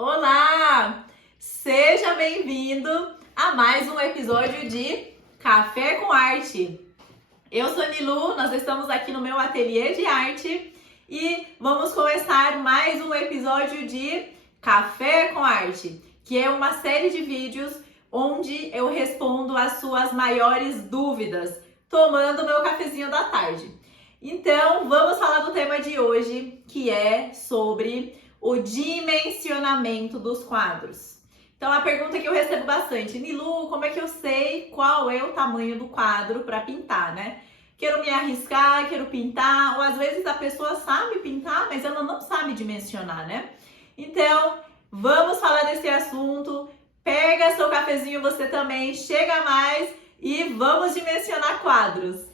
Olá! Seja bem-vindo a mais um episódio de Café com Arte. Eu sou Nilu, nós estamos aqui no meu ateliê de arte e vamos começar mais um episódio de Café com Arte, que é uma série de vídeos onde eu respondo as suas maiores dúvidas, tomando meu cafezinho da tarde. Então, vamos falar do tema de hoje, que é sobre o dimensionamento dos quadros. Então, a pergunta que eu recebo bastante: Nilu, como é que eu sei qual é o tamanho do quadro para pintar, né? Quero me arriscar, quero pintar, ou às vezes a pessoa sabe pintar, mas ela não sabe dimensionar, né? Então, vamos falar desse assunto. Pega seu cafezinho você também, chega mais e vamos dimensionar quadros.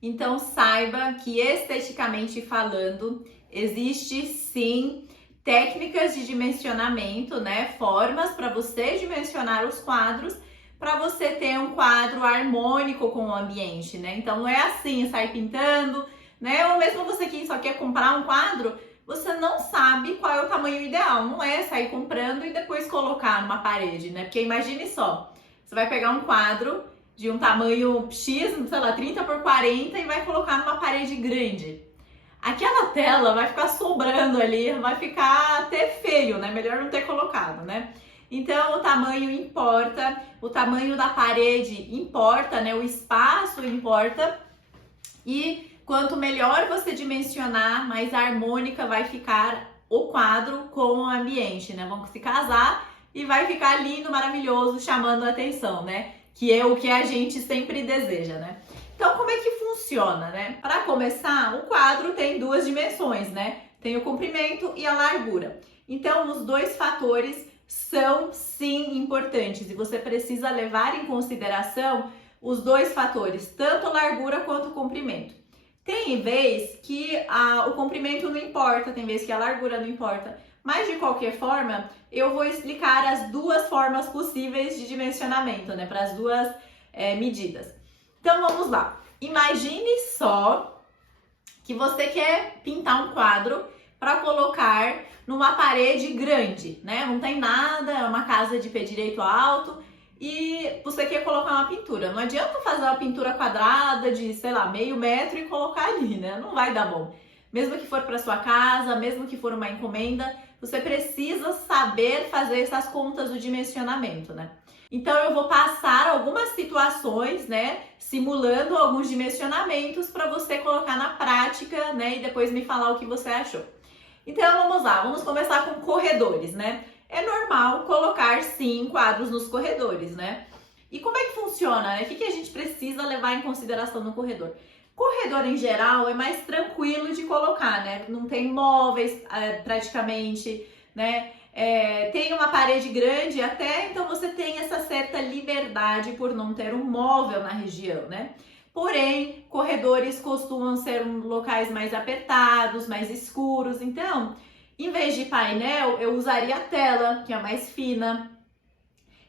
Então, saiba que esteticamente falando, existe sim técnicas de dimensionamento, né? Formas para você dimensionar os quadros, para você ter um quadro harmônico com o ambiente, né? Então, não é assim, sair pintando, né? Ou mesmo você que só quer comprar um quadro, você não sabe qual é o tamanho ideal. Não é sair comprando e depois colocar numa parede, né? Porque imagine só, você vai pegar um quadro de um tamanho X, sei lá, 30 por 40 e vai colocar numa parede grande. Aquela tela vai ficar sobrando ali, vai ficar até feio, né? Melhor não ter colocado, né? Então, o tamanho importa, o tamanho da parede importa, né? O espaço importa. E quanto melhor você dimensionar, mais harmônica vai ficar o quadro com o ambiente, né? Vão se casar e vai ficar lindo, maravilhoso, chamando a atenção, né? Que é o que a gente sempre deseja, né? Então, como é que funciona, né? Para começar, o quadro tem duas dimensões, né? Tem o comprimento e a largura. Então, os dois fatores são sim importantes e você precisa levar em consideração os dois fatores, tanto a largura quanto o comprimento. Tem vez que o comprimento não importa, tem vez que a largura não importa, mas de qualquer forma, eu vou explicar as duas formas possíveis de dimensionamento, né? Para as duas medidas. Então vamos lá. Imagine só que você quer pintar um quadro para colocar numa parede grande, né? Não tem nada, é uma casa de pé direito alto e você quer colocar uma pintura. Não adianta fazer uma pintura quadrada de, sei lá, meio metro e colocar ali, né? Não vai dar bom. Mesmo que for para sua casa, mesmo que for uma encomenda, você precisa saber fazer essas contas do dimensionamento, né? Então eu vou passar algumas situações, né, simulando alguns dimensionamentos para você colocar na prática, né, e depois me falar o que você achou. Então vamos lá, vamos começar com corredores, né? É normal colocar sim quadros nos corredores, né? E como é que funciona, né? O que a gente precisa levar em consideração no corredor? Corredor em geral é mais tranquilo de colocar, né? Não tem móveis praticamente, né? Tem uma parede grande até, então você tem essa certa liberdade por não ter um móvel na região, né? Porém, corredores costumam ser locais mais apertados, mais escuros, então, em vez de painel, eu usaria a tela, que é mais fina.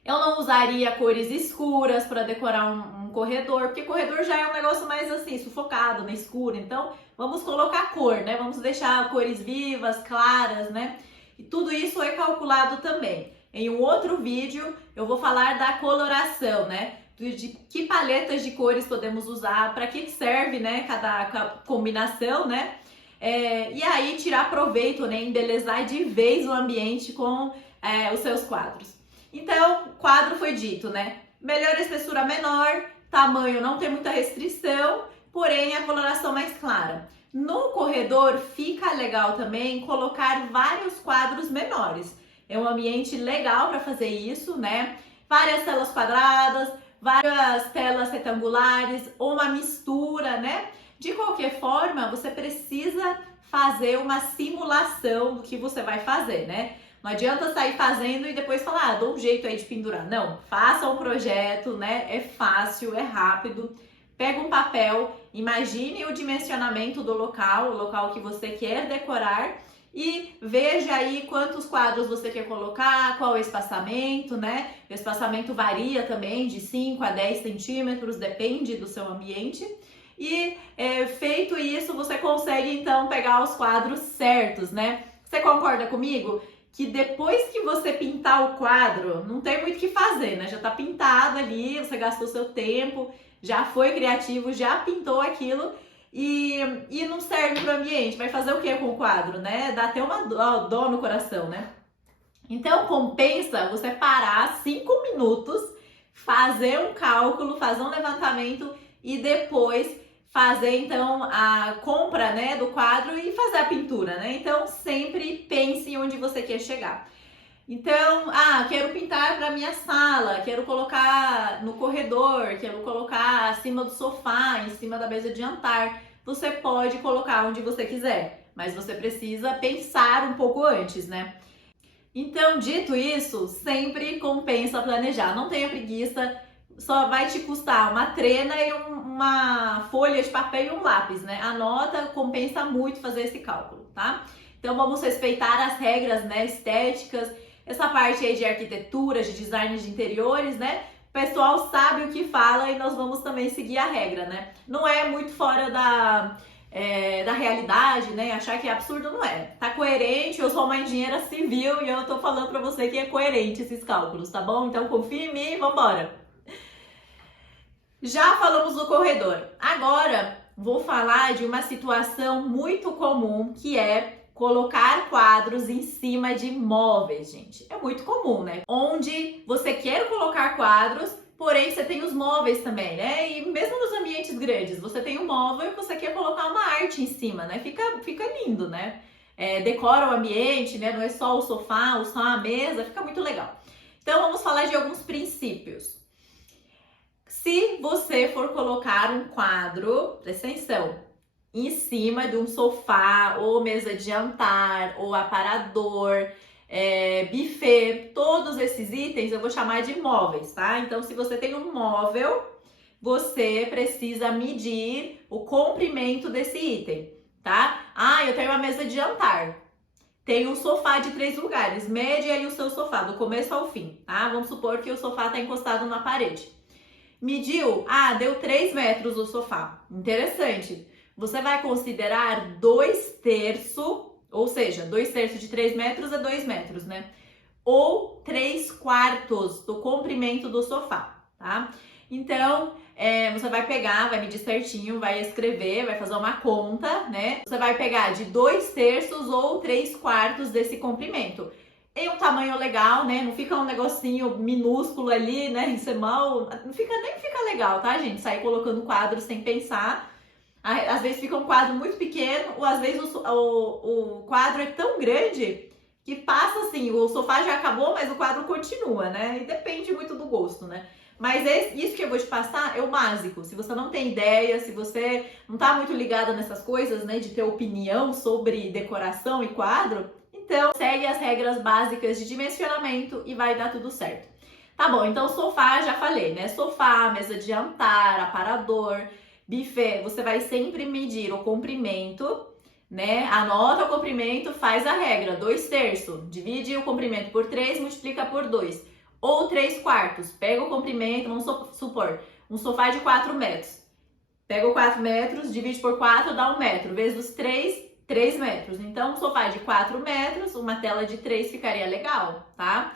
Eu não usaria cores escuras para decorar um corredor, porque corredor já é um negócio mais assim, sufocado, né, escuro. Então, vamos colocar cor, né? Vamos deixar cores vivas, claras, né? E tudo isso é calculado também. Em um outro vídeo, eu vou falar da coloração, né? De que paletas de cores podemos usar, para que serve, né? Cada combinação, né? E aí, tirar proveito, né? Embelezar de vez o ambiente com os seus quadros. Então, quadro foi dito, né? Melhor espessura menor, tamanho não tem muita restrição, porém a coloração mais clara. No corredor fica legal também colocar vários quadros menores. É um ambiente legal para fazer isso, né? Várias telas quadradas, várias telas retangulares, ou uma mistura, né? De qualquer forma, você precisa fazer uma simulação do que você vai fazer, né? Não adianta sair fazendo e depois falar, dou um jeito aí de pendurar. Não, faça um projeto, né? É fácil, é rápido. Pega um papel, imagine o dimensionamento do local, o local que você quer decorar e veja aí quantos quadros você quer colocar, qual é o espaçamento, né? O espaçamento varia também de 5 a 10 centímetros, depende do seu ambiente. E feito isso, você consegue então pegar os quadros certos, né? Você concorda comigo que depois que você pintar o quadro, não tem muito o que fazer, né? Já tá pintado ali, você gastou seu tempo, já foi criativo, já pintou aquilo e não serve para o ambiente. Vai fazer o que com o quadro, né? Dá até uma dó no coração, né? Então compensa você parar 5 minutos, fazer um cálculo, fazer um levantamento e depois fazer então a compra, né, do quadro e fazer a pintura, né? Então sempre pense em onde você quer chegar. Então, quero pintar para minha sala, quero colocar no corredor, quero colocar acima do sofá, em cima da mesa de jantar. Você pode colocar onde você quiser, mas você precisa pensar um pouco antes, né? Então, dito isso, sempre compensa planejar. Não tenha preguiça, só vai te custar uma trena e uma folha de papel e um lápis, né? Anota, compensa muito fazer esse cálculo, tá? Então, vamos respeitar as regras, né, estéticas, essa parte aí de arquitetura, de design de interiores, né? O pessoal sabe o que fala e nós vamos também seguir a regra, né? Não é muito fora da realidade, né? Achar que é absurdo não é. Tá coerente, eu sou uma engenheira civil e eu tô falando pra você que é coerente esses cálculos, tá bom? Então confia em mim e vambora! Já falamos do corredor. Agora vou falar de uma situação muito comum que é colocar quadros em cima de móveis, gente. É muito comum, né? Onde você quer colocar quadros, porém você tem os móveis também, né? E mesmo nos ambientes grandes, você tem um móvel e você quer colocar uma arte em cima, né? Fica lindo, né? Decora o ambiente, né? Não é só o sofá, só a mesa, fica muito legal. Então vamos falar de alguns princípios. Se você for colocar um quadro, presta atenção, em cima de um sofá, ou mesa de jantar, ou aparador, buffet, todos esses itens eu vou chamar de móveis, tá? Então, se você tem um móvel, você precisa medir o comprimento desse item, tá? Eu tenho uma mesa de jantar, tenho um sofá de 3 lugares, mede aí o seu sofá, do começo ao fim, tá? Vamos supor que o sofá está encostado na parede. Mediu? Deu 3 metros o sofá. Interessante. Você vai considerar 2/3, ou seja, 2/3 de 3 metros é 2 metros, né? Ou 3/4 do comprimento do sofá, tá? Então, você vai pegar, vai medir certinho, vai escrever, vai fazer uma conta, né? Você vai pegar de 2/3 ou 3/4 desse comprimento. Em um tamanho legal, né? Não fica um negocinho minúsculo ali, né? Isso é mal. Nem fica legal, tá, gente? Sair colocando quadro sem pensar. Às vezes fica um quadro muito pequeno, ou às vezes o quadro é tão grande que passa assim, o sofá já acabou, mas o quadro continua, né? E depende muito do gosto, né? Mas isso que eu vou te passar é o básico. Se você não tem ideia, se você não tá muito ligada nessas coisas, né? De ter opinião sobre decoração e quadro, então segue as regras básicas de dimensionamento e vai dar tudo certo. Tá bom, então sofá já falei, né? Sofá, mesa de jantar, aparador, buffet, você vai sempre medir o comprimento, né? Anota o comprimento, faz a regra, 2/3, divide o comprimento por 3, multiplica por 2. Ou 3/4, pega o comprimento, vamos supor, um sofá de 4 metros. Pega o 4 metros, divide por 4, dá 1 metro, vezes os 3 metros. Então, um sofá de 4 metros, uma tela de 3 ficaria legal, tá?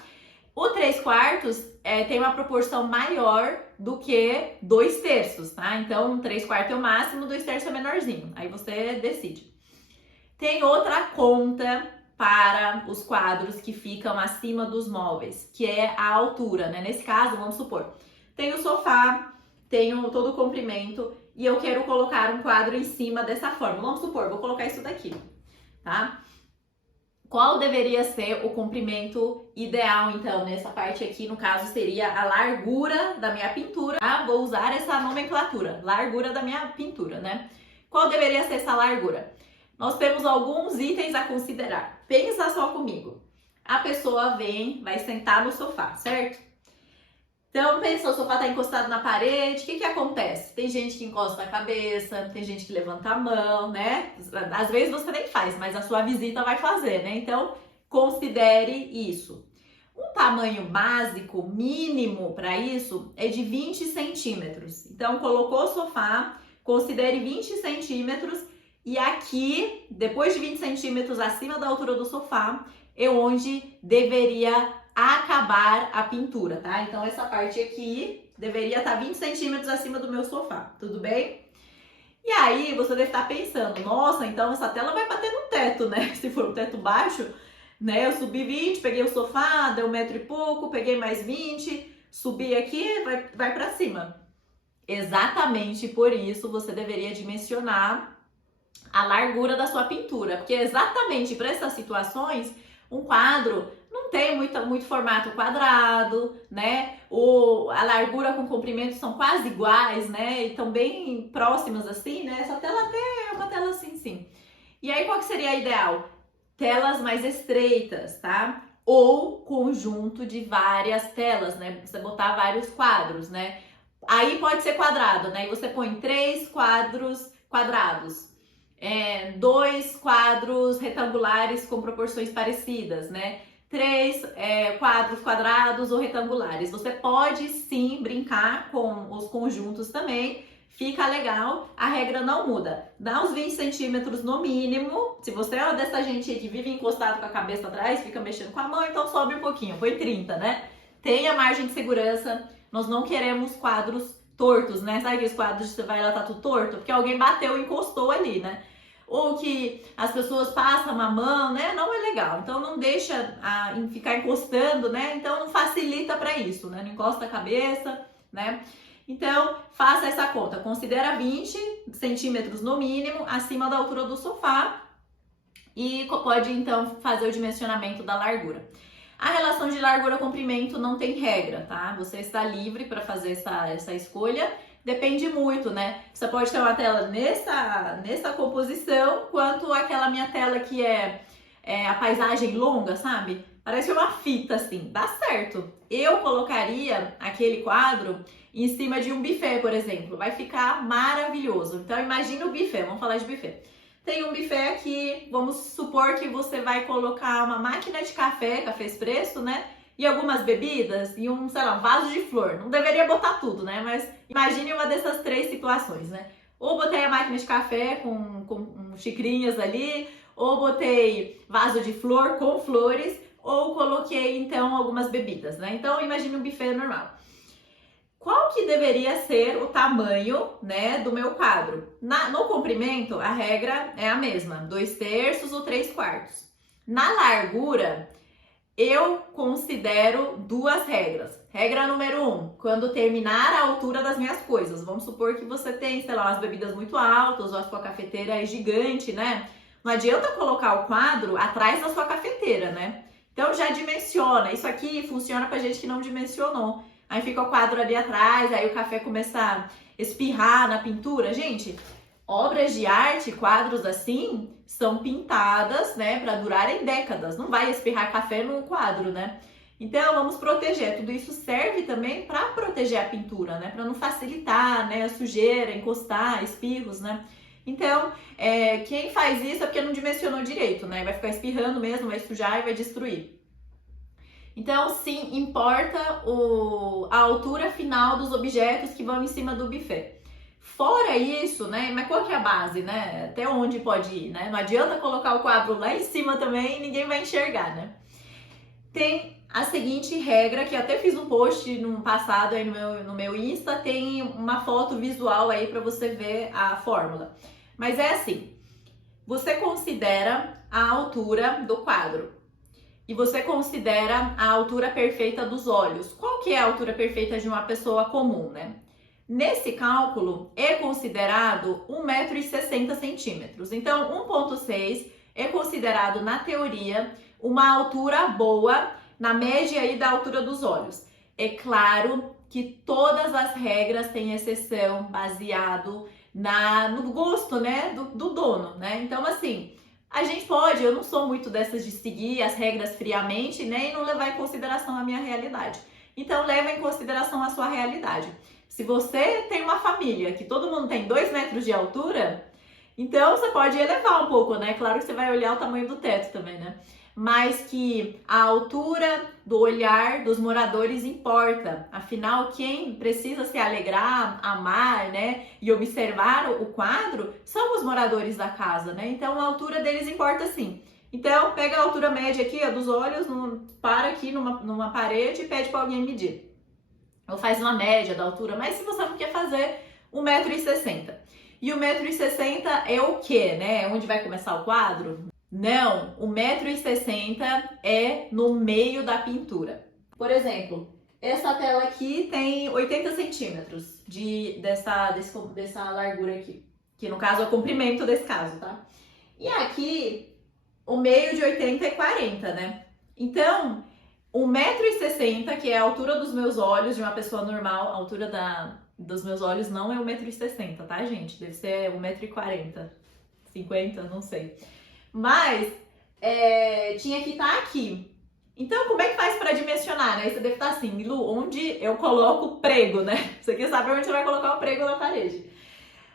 O 3/4 tem uma proporção maior do que 2/3, tá? Então, 3/4 é o máximo, 2/3 é menorzinho. Aí você decide. Tem outra conta para os quadros que ficam acima dos móveis, que é a altura, né? Nesse caso, vamos supor, tem o sofá, tenho todo o comprimento e eu quero colocar um quadro em cima dessa forma. Vamos supor, vou colocar isso daqui, tá? Qual deveria ser o comprimento ideal, então, nessa parte aqui, no caso, seria a largura da minha pintura. Vou usar essa nomenclatura, largura da minha pintura, né? Qual deveria ser essa largura? Nós temos alguns itens a considerar. Pensa só comigo. A pessoa vai sentar no sofá, certo? Então, pensa, o sofá tá encostado na parede, o que acontece? Tem gente que encosta a cabeça, tem gente que levanta a mão, né? Às vezes você nem faz, mas a sua visita vai fazer, né? Então, considere isso. Um tamanho básico, mínimo para isso, é de 20 centímetros. Então, colocou o sofá, considere 20 centímetros e aqui, depois de 20 centímetros acima da altura do sofá, e onde deveria acabar a pintura, tá? Então essa parte aqui deveria estar 20 centímetros acima do meu sofá, tudo bem? E aí você deve estar pensando, nossa, então essa tela vai bater no teto, né? Se for um teto baixo, né? Eu subi 20, peguei o sofá, deu 1 metro e pouco, peguei mais 20, subi aqui, vai para cima. Exatamente por isso você deveria dimensionar a largura da sua pintura, porque exatamente para essas situações, um quadro não tem muito formato quadrado, né? A largura com o comprimento são quase iguais, né? E estão bem próximas assim, né? Essa tela até é uma tela assim, sim. E aí, qual que seria a ideal? Telas mais estreitas, tá? Ou conjunto de várias telas, né? Você botar vários quadros, né? Aí pode ser quadrado, né? E você põe 3 quadros quadrados, 2 quadros retangulares com proporções parecidas, né? 3 quadros quadrados ou retangulares. Você pode sim brincar com os conjuntos também, fica legal, a regra não muda. Dá uns 20 centímetros no mínimo. Se você é uma dessa gente aí que vive encostado com a cabeça atrás, fica mexendo com a mão, então sobe um pouquinho, foi 30, né? Tenha margem de segurança, nós não queremos quadros tortos, né? Sabe aqueles quadros que você vai lá, tá tudo torto? Porque alguém bateu e encostou ali, né? Ou que as pessoas passam a mão, né? Não é legal. Então não deixa ficar encostando, né? Então não facilita para isso, né? Não encosta a cabeça, né? Então faça essa conta. Considera 20 centímetros no mínimo acima da altura do sofá e pode então fazer o dimensionamento da largura. A relação de largura-comprimento não tem regra, tá? Você está livre para fazer essa escolha. Depende muito, né? Você pode ter uma tela nessa composição, quanto aquela minha tela que é a paisagem longa, sabe? Parece uma fita, assim. Dá certo. Eu colocaria aquele quadro em cima de um buffet, por exemplo. Vai ficar maravilhoso. Então, imagina o buffet. Vamos falar de buffet. Tem um buffet aqui, vamos supor que você vai colocar uma máquina de café expresso, né? E algumas bebidas e um, sei lá, um vaso de flor. Não deveria botar tudo, né? Mas imagine uma dessas 3 situações, né? Ou botei a máquina de café com xicrinhas ali, ou botei vaso de flor com flores, ou coloquei, então, algumas bebidas, né? Então, imagine um buffet normal. Qual que deveria ser o tamanho, né, do meu quadro? No comprimento, a regra é a mesma, 2/3 ou 3/4. Na largura, eu considero 2 regras. Regra número 1, quando terminar a altura das minhas coisas. Vamos supor que você tem, sei lá, umas bebidas muito altas, ou a sua cafeteira é gigante, né? Não adianta colocar o quadro atrás da sua cafeteira, né? Então já dimensiona. Isso aqui funciona pra gente que não dimensionou. Aí fica o quadro ali atrás, aí o café começa a espirrar na pintura. Gente, obras de arte, quadros assim, são pintadas, né, para durarem décadas. Não vai espirrar café no quadro, né? Então, vamos proteger. Tudo isso serve também para proteger a pintura, né? Para não facilitar, né, a sujeira, encostar, espirros, né? Então, quem faz isso é porque não dimensionou direito, né? Vai ficar espirrando mesmo, vai sujar e vai destruir. Então, sim, importa a altura final dos objetos que vão em cima do buffet. Fora isso, né? Mas qual que é a base, né? Até onde pode ir, né? Não adianta colocar o quadro lá em cima também e ninguém vai enxergar, né? Tem a seguinte regra, que eu até fiz um post no passado aí no meu Insta, tem uma foto visual aí para você ver a fórmula. Mas é assim, você considera a altura do quadro. E você considera a altura perfeita dos olhos. Qual que é a altura perfeita de uma pessoa comum, né? Nesse cálculo, é considerado 1,60 m. Então, 1,6 é considerado, na teoria, uma altura boa, na média aí da altura dos olhos. É claro que todas as regras têm exceção, baseado no gosto, né, do dono, né? Então, assim, a gente pode, eu não sou muito dessas de seguir as regras friamente, né, e não levar em consideração a minha realidade. Então, leva em consideração a sua realidade. Se você tem uma família que todo mundo tem 2 metros de altura, então você pode elevar um pouco, né? Claro que você vai olhar o tamanho do teto também, né? Mas que a altura do olhar dos moradores importa. Afinal, quem precisa se alegrar, amar, né, e observar o quadro são os moradores da casa, né? Então a altura deles importa sim. Então, pega a altura média aqui, ó, dos olhos, para aqui numa parede e pede para alguém medir. Ou faz uma média da altura, mas se você não quer fazer 1,60 m. E 1,60 m é o quê, né? Onde vai começar o quadro? Não, 1,60 m é no meio da pintura. Por exemplo, essa tela aqui tem 80 centímetros dessa largura aqui. Que no caso é o comprimento desse caso, tá? E aqui, o meio de 80 é 40, né? Então, 1,60 m, que é a altura dos meus olhos de uma pessoa normal, a altura dos meus olhos não é 1,60 m, tá, gente? Deve ser 1,40 m, 50, não sei. Mas, tinha que estar aqui. Então, como é que faz para dimensionar, né? Você deve estar assim, Milu, onde eu coloco o prego, né? Você quer saber onde você vai colocar o prego na parede.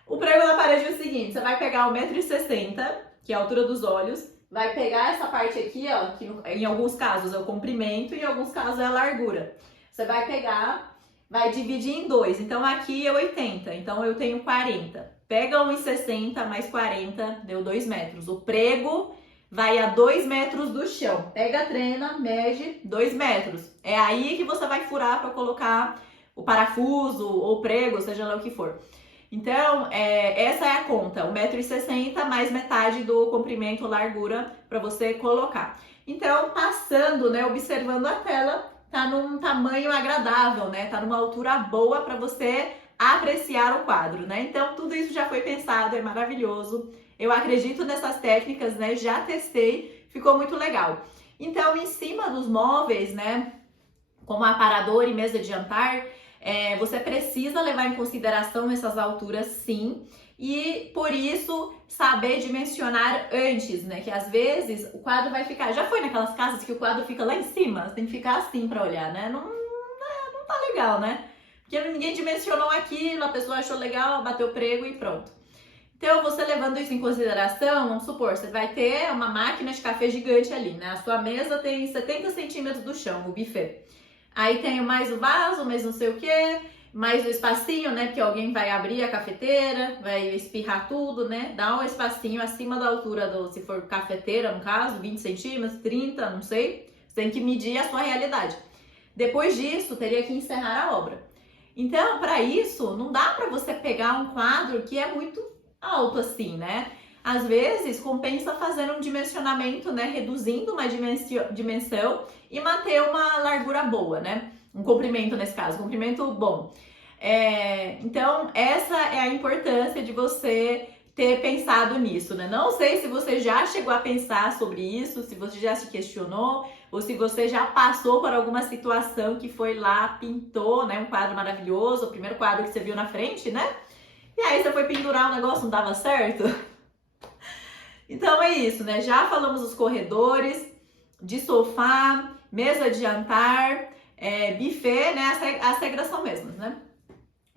O prego na parede é o seguinte, você vai pegar 1,60 m, que é a altura dos olhos, vai pegar essa parte aqui, ó, que em alguns casos é o comprimento e em alguns casos é a largura. Você vai pegar, vai dividir em 2, então aqui é 80, então eu tenho 40. Pega 1,60 mais 40, deu 2 metros. O prego vai a 2 metros do chão. Pega a trena, mede 2 metros. É aí que você vai furar para colocar o parafuso ou prego, seja lá o que for. Então, essa é a conta, 1,60 m mais metade do comprimento ou largura para você colocar. Então, passando, né, observando a tela, tá num tamanho agradável, né? Tá numa altura boa para você apreciar o quadro, né? Então, tudo isso já foi pensado, é maravilhoso. Eu acredito nessas técnicas, né? Já testei, ficou muito legal. Então, em cima dos móveis, né, como aparador e mesa de jantar, você precisa levar em consideração essas alturas, sim, e por isso saber dimensionar antes, né? Que às vezes o quadro vai ficar. Já foi naquelas casas que o quadro fica lá em cima? Você tem que ficar assim para olhar, né? Não tá legal, né? Porque ninguém dimensionou aquilo, a pessoa achou legal, bateu prego e pronto. Então, você levando isso em consideração, vamos supor, você vai ter uma máquina de café gigante ali, né? A sua mesa tem 70 centímetros do chão, o buffet. Aí tem mais o vaso, mais não sei o que, mais o espacinho, né? Porque alguém vai abrir a cafeteira, vai espirrar tudo, né? Dá um espacinho acima da altura se for cafeteira, no caso, 20 centímetros, 30, não sei. Você tem que medir a sua realidade. Depois disso, teria que encerrar a obra. Então, para isso, não dá para você pegar um quadro que é muito alto assim, né? Às vezes, compensa fazer um dimensionamento, né? Reduzindo uma dimensão e manter uma largura boa, né? Um comprimento nesse caso, comprimento bom. Então, essa é a importância de você ter pensado nisso, né? Não sei se você já chegou a pensar sobre isso, se você já se questionou, ou se você já passou por alguma situação que foi lá, pintou, né? Um quadro maravilhoso, o primeiro quadro que você viu na frente, né? E aí você foi pendurar o negócio, não dava certo? Então é isso, né? Já falamos dos corredores, de sofá, mesa de jantar, buffet, né? As regras são mesmas, né?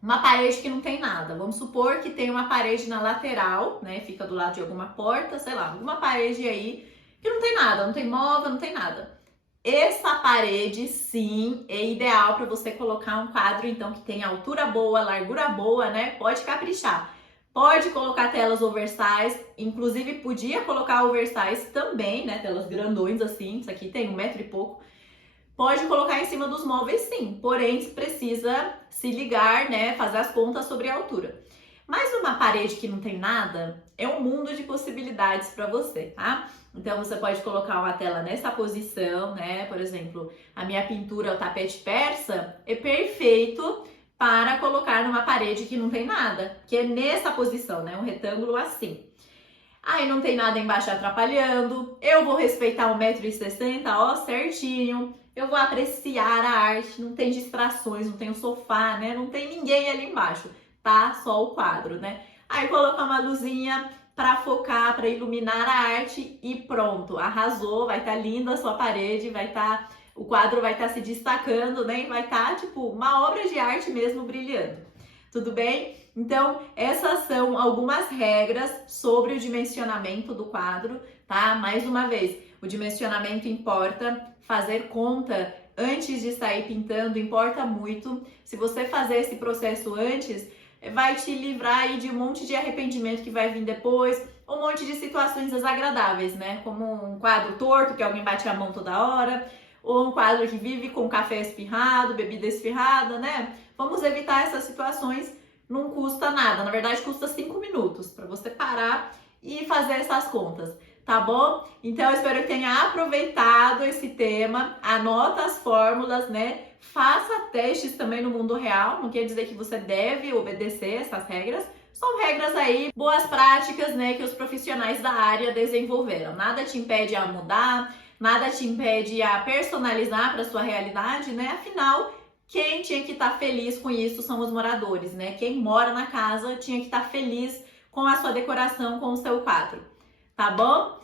Uma parede que não tem nada. Vamos supor que tem uma parede na lateral, né? Fica do lado de alguma porta, sei lá, alguma parede aí que não tem nada, não tem móvel, não tem nada. Essa parede, sim, é ideal para você colocar um quadro, então, que tem altura boa, largura boa, né? Pode caprichar. Pode colocar telas oversize, inclusive podia colocar oversize também, né? Telas grandões assim, isso aqui tem 1 metro e pouco. Pode colocar em cima dos móveis, sim, porém precisa se ligar, né? Fazer as contas sobre a altura. Mas uma parede que não tem nada, é um mundo de possibilidades para você, tá? Então, você pode colocar uma tela nessa posição, né? Por exemplo, a minha pintura, o tapete persa, é perfeito para colocar numa parede que não tem nada, que é nessa posição, né? Um retângulo assim. Aí não tem nada embaixo atrapalhando, eu vou respeitar 1,60 m, ó, certinho. Eu vou apreciar a arte, não tem distrações, não tem o sofá, né? Não tem ninguém ali embaixo, tá? Só o quadro, né? Aí colocar uma luzinha para focar, para iluminar a arte e pronto, arrasou, vai estar linda a sua parede, o quadro vai estar se destacando, né? E vai estar tipo uma obra de arte mesmo brilhando. Tudo bem? Então, essas são algumas regras sobre o dimensionamento do quadro, tá? Mais uma vez, o dimensionamento importa, fazer conta antes de sair pintando importa muito. Se você fazer esse processo antes, vai te livrar aí de um monte de arrependimento que vai vir depois, um monte de situações desagradáveis, né? Como um quadro torto, que alguém bate a mão toda hora, ou um quadro que vive com café espirrado, bebida espirrada, né? Vamos evitar essas situações, não custa nada. Na verdade, custa 5 minutos para você parar e fazer essas contas, tá bom? Então, eu espero que tenha aproveitado esse tema. Anota as fórmulas, né? Faça testes também no mundo real. Não quer dizer que você deve obedecer essas regras. São regras aí, boas práticas, né, que os profissionais da área desenvolveram. Nada te impede a mudar, nada te impede a personalizar para sua realidade, né? Afinal, quem tinha que estar feliz com isso são os moradores, né? Quem mora na casa tinha que estar feliz com a sua decoração, com o seu quadro, tá bom?